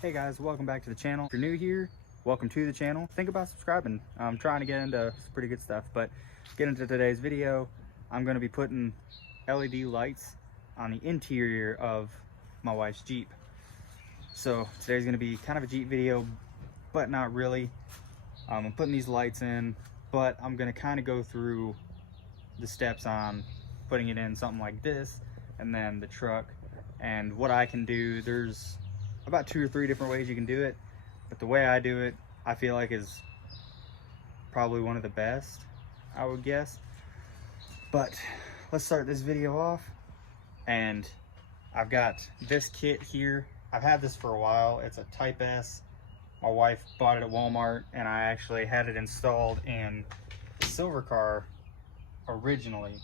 Hey guys, welcome back to the channel. If you're new here, welcome to the channel. Think about subscribing. I'm trying to get into some pretty good stuff, but get into today's video. I'm going to be putting LED lights on the interior of my wife's Jeep. So today's going to be kind of a Jeep video, but not really. I'm putting these lights in, but I'm going to kind of go through the steps on putting it in something like this, and then the truck, and what I can do. There's about 2 or 3 different ways you can do it, but the way I do it, I feel like is probably one of the best, I would guess. But let's start this video off. And I've got this kit here. I've had this for a while. It's a Type S. My wife bought it at Walmart, and I actually had it installed in the silver car originally,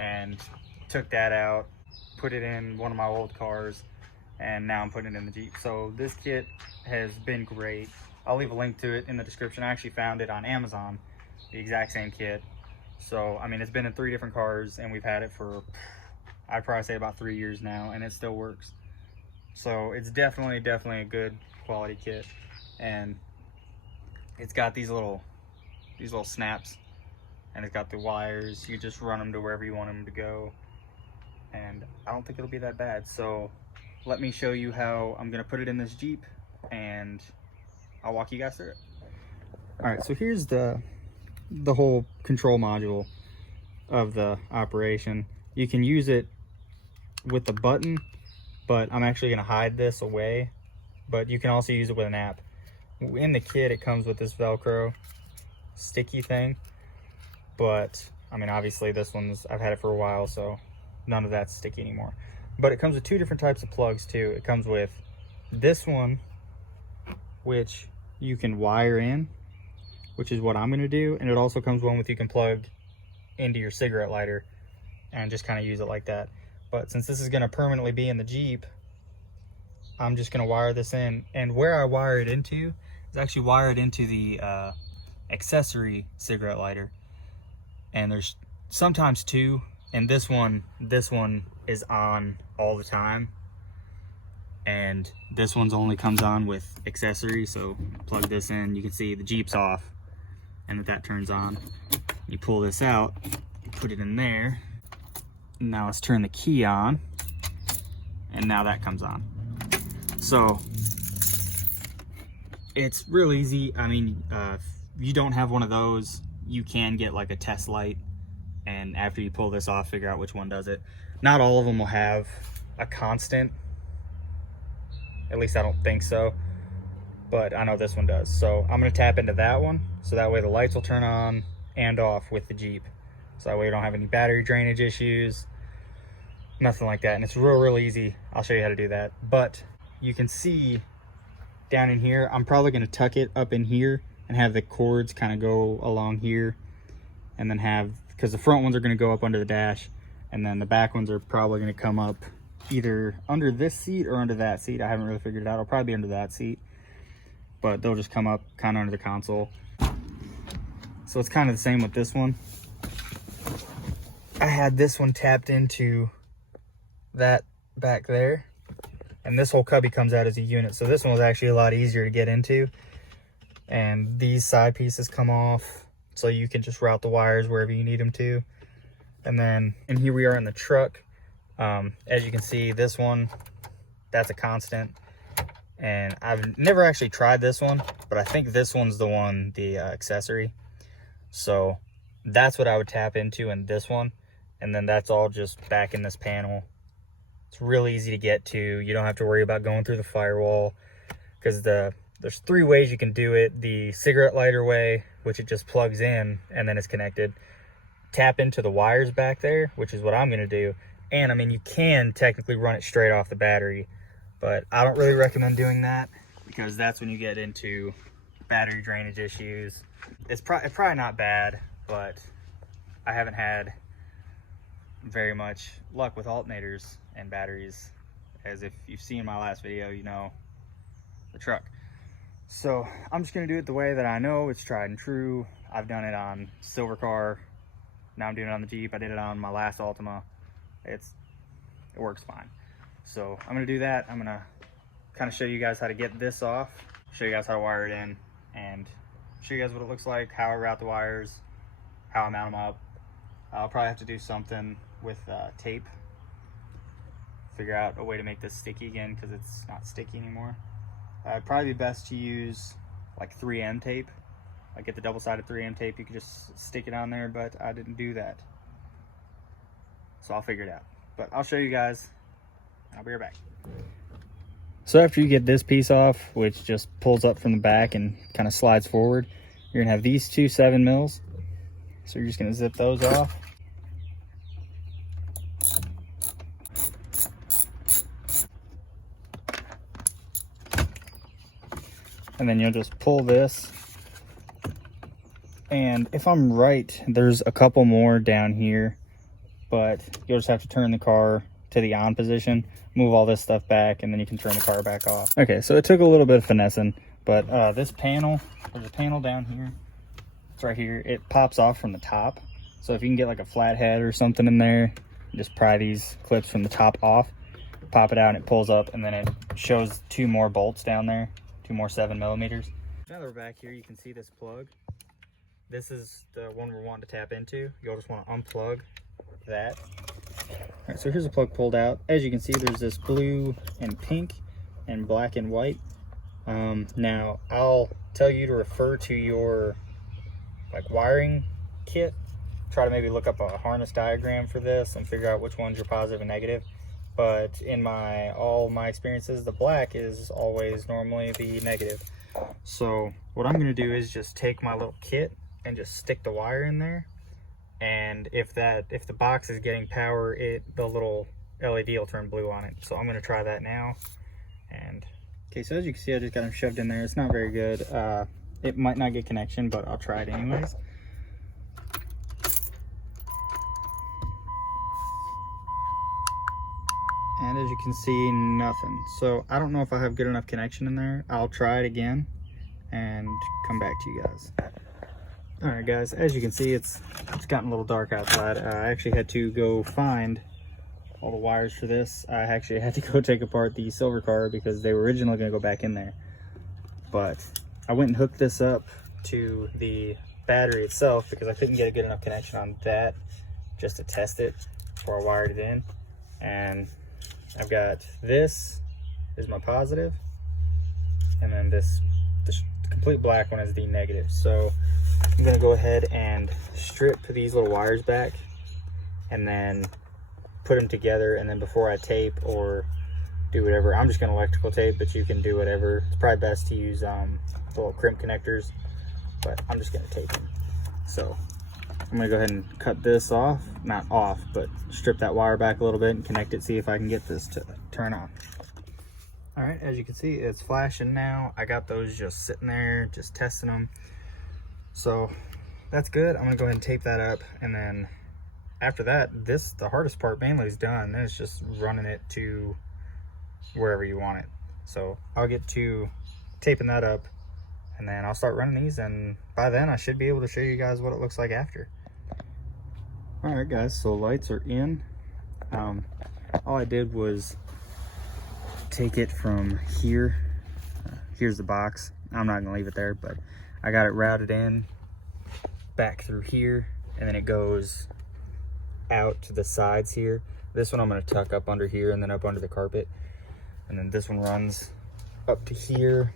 and took that out, put it in one of my old cars, and now I'm putting it in the Jeep. So this kit has been great. I'll leave a link to it in the description. I actually found it on Amazon, the exact same kit. So I mean, it's been in 3 different cars, and we've had it for, I'd probably say, about 3 years now, and it still works. So it's definitely a good quality kit. And it's got these little snaps, and it's got the wires. You just run them to wherever you want them to go, and I don't think it'll be that bad. So let me show you how I'm gonna put it in this Jeep, and I'll walk you guys through it. All right, so here's the whole control module of the operation. You can use it with the button, but I'm actually gonna hide this away. But you can also use it with an app. In the kit, it comes with this Velcro sticky thing, but I mean, obviously this one's, I've had it for a while, so none of that's sticky anymore. But it comes with 2 different types of plugs too. It comes with this one, which you can wire in, which is what I'm gonna do. And it also comes one with, you can plug into your cigarette lighter and just kind of use it like that. But since this is gonna permanently be in the Jeep, I'm just gonna wire this in. And where I wire it into is actually wired into the accessory cigarette lighter. And there's sometimes 2, and this one is on all the time, and this one's only comes on with accessory. So plug this in, you can see the Jeep's off, and that turns on. You pull this out, put it in there. Now let's turn the key on, and now that comes on. So it's real easy. I mean, if you don't have one of those, you can get like a test light, and after you pull this off, figure out which one does it. Not all of them will have a constant, at least I don't think so, but I know this one does. So I'm gonna tap into that one, so that way the lights will turn on and off with the Jeep. So that way you don't have any battery drainage issues, nothing like that. And it's real easy. I'll show you how to do that. But you can see down in here, I'm probably gonna tuck it up in here and have the cords kind of go along here, and then have, because the front ones are gonna go up under the dash, and then the back ones are probably gonna come up either under this seat or under that seat. I haven't really figured it out. It'll probably be under that seat, but they'll just come up kind of under the console. So it's kind of the same with this one. I had this one tapped into that back there, and this whole cubby comes out as a unit. So this one was actually a lot easier to get into. And these side pieces come off, so you can just route the wires wherever you need them to. And then, and here we are in the truck. As you can see, this one, that's a constant. And I've never actually tried this one, but I think this one's the one, the accessory. So that's what I would tap into in this one. And then that's all just back in this panel. It's real easy to get to. You don't have to worry about going through the firewall, because there's 3 ways you can do it. The cigarette lighter way, which it just plugs in and then it's connected. Tap into the wires back there, which is what I'm gonna do. And I mean, you can technically run it straight off the battery, but I don't really recommend doing that, because that's when you get into battery drainage issues. It's probably not bad, but I haven't had very much luck with alternators and batteries, as if you've seen my last video, you know the truck. So I'm just gonna do it the way that I know. It's tried and true. I've done it on silver car. Now I'm doing it on the Jeep. I did it on my last Altima. It works fine. So I'm gonna do that. I'm gonna kind of show you guys how to get this off, show you guys how to wire it in, and show you guys what it looks like, how I route the wires, how I mount them up. I'll probably have to do something with tape, figure out a way to make this sticky again because it's not sticky anymore. It'd probably be best to use like 3M tape, like get the double-sided 3M tape. You could just stick it on there, but I didn't do that, so I'll figure it out. But I'll show you guys. I'll be right back. So after you get this piece off, which just pulls up from the back and kind of slides forward, you're gonna have these two 7mm. So you're just gonna zip those off. And then you'll just pull this. And if I'm right, there's a couple more down here, but you'll just have to turn the car to the on position, move all this stuff back, and then you can turn the car back off. Okay, so it took a little bit of finessing, but this panel, there's a panel down here. It's right here. It pops off from the top. So if you can get like a flathead or something in there, just pry these clips from the top off, pop it out, and it pulls up, and then it shows two more bolts down there, two more 7mm. Now that we're back here, you can see this plug. This is the one we're wanting to tap into. You'll just want to unplug that. All right, so here's the plug pulled out. As you can see, there's this blue and pink and black and white. Now I'll tell you to refer to your like wiring kit. Try to maybe look up a harness diagram for this and figure out which ones are positive and negative. But in all my experiences, the black is always normally the negative. So what I'm going to do is just take my little kit and just stick the wire in there. And if the box is getting power, the little LED will turn blue on it. So I'm going to try that now. And okay, so as you can see, I just got them shoved in there. It's not very good. It might not get connection, but I'll try it anyways. And as you can see, nothing. So I don't know if I have good enough connection in there. I'll try it again and come back to you guys. All right, guys, as you can see, it's gotten a little dark outside. I actually had to go find all the wires for this. I actually had to go take apart the silver car because they were originally going to go back in there. But I went and hooked this up to the battery itself because I couldn't get a good enough connection on that just to test it before I wired it in. And I've got this is my positive, and then this complete black one is the negative. So I'm gonna go ahead and strip these little wires back and then put them together, and then before I tape or do whatever, I'm just gonna electrical tape, but you can do whatever. It's probably best to use little crimp connectors, but I'm just gonna tape them. So I'm gonna go ahead and cut this off, not off, but strip that wire back a little bit and connect it, see if I can get this to turn on. All right, as you can see, it's flashing now. I got those just sitting there, just testing them. So that's good. I'm gonna go ahead and tape that up, and then after that, the hardest part mainly is done. Then it's just running it to wherever you want it. So I'll get to taping that up, and then I'll start running these, and by then I should be able to show you guys what it looks like after. All right, guys, so lights are in. All I did was take it from here. Here's the box. I'm not gonna leave it there, but I got it routed in back through here, and then it goes out to the sides here. This one I'm gonna tuck up under here and then up under the carpet. And then this one runs up to here.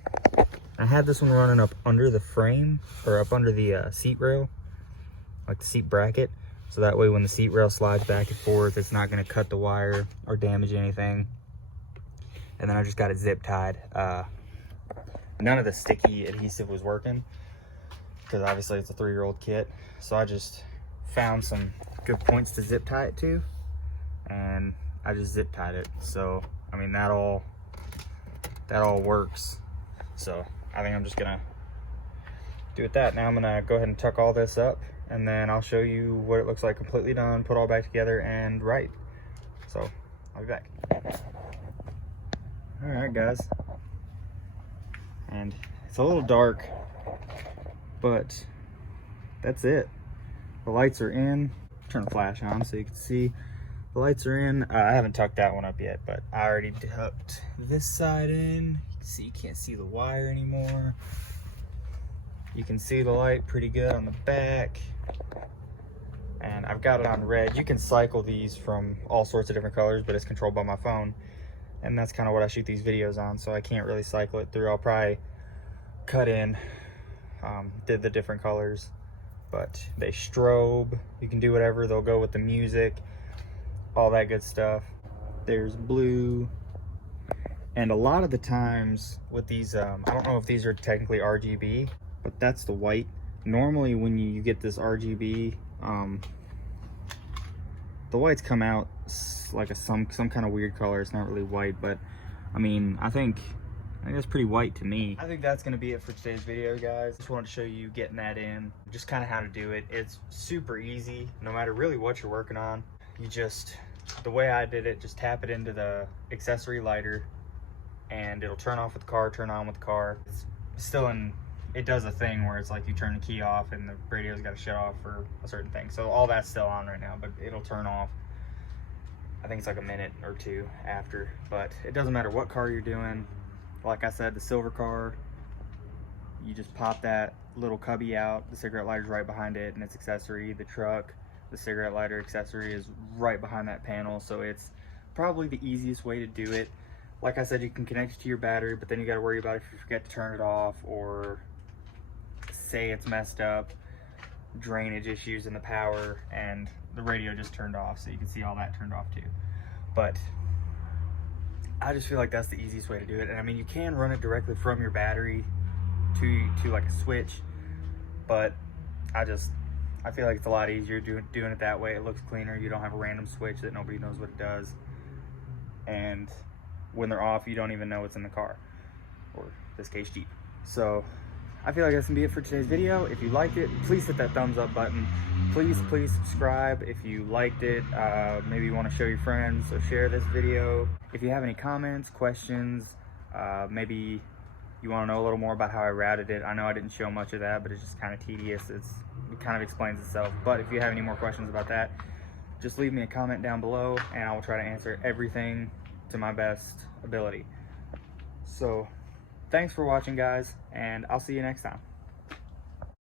I had this one running up under the frame, or up under the seat rail, like the seat bracket. So that way when the seat rail slides back and forth, it's not gonna cut the wire or damage anything. And then I just got it zip tied. None of the sticky adhesive was working because obviously it's a 3-year-old kit. So I just found some good points to zip tie it to, and I just zip tied it. So, I mean, that all works. So I think I'm just gonna do with that. Now I'm gonna go ahead and tuck all this up, and then I'll show you what it looks like completely done, put all back together and right. So I'll be back. All right, guys. And it's a little dark, but that's it. The lights are in. Turn the flash on so you can see. The The lights are in. I haven't tucked that one up yet, but I already tucked this side in. You can see, you can't see the wire anymore. You can see the light pretty good on the back. And I've got it on red. You can cycle these from all sorts of different colors, but it's controlled by my phone. And that's kind of what I shoot these videos on, so I can't really cycle it through. I'll probably cut in, did the different colors, but they strobe. You can do whatever. They'll go with the music, all that good stuff. There's blue. And a lot of the times with these, I don't know if these are technically RGB, but that's the white. Normally when you get this RGB, the whites come out like some kind of weird color. It's not really white, but I mean, I think that's pretty white to me. I think that's gonna be it for today's video, guys. Just wanted to show you getting that in, just kind of how to do it. It's super easy, no matter really what you're working on. You just, the way I did it, just tap it into the accessory lighter and it'll turn off with the car, turn on with the car. It's still in, it does a thing where it's like you turn the key off and the radio's got to shut off for a certain thing. So all that's still on right now, but it'll turn off. I think it's like a minute or two after, but it doesn't matter what car you're doing. Like I said, the silver car, you just pop that little cubby out, the cigarette lighter's right behind it and its accessory. The truck, the cigarette lighter accessory is right behind that panel, so it's probably the easiest way to do it. Like I said, you can connect it to your battery, but then you got to worry about if you forget to turn it off, or say it's messed up, drainage issues in the power, and the radio just turned off, so you can see all that turned off too. But I just feel like that's the easiest way to do it. And I mean, you can run it directly from your battery to like a switch, but I feel like it's a lot easier doing it that way. It looks cleaner. You don't have a random switch that nobody knows what it does, and when they're off, you don't even know what's in the car, or in this case, Jeep. So I feel like that's gonna be it for today's video. If you liked it, please hit that thumbs up button. Please subscribe if you liked it. Maybe you want to show your friends, so share this video. If you have any comments, questions, maybe you want to know a little more about how I routed it. I know I didn't show much of that, but it's just kind of tedious. It kind of explains itself. But if you have any more questions about that, just leave me a comment down below and I will try to answer everything to my best ability. So thanks for watching, guys, and I'll see you next time.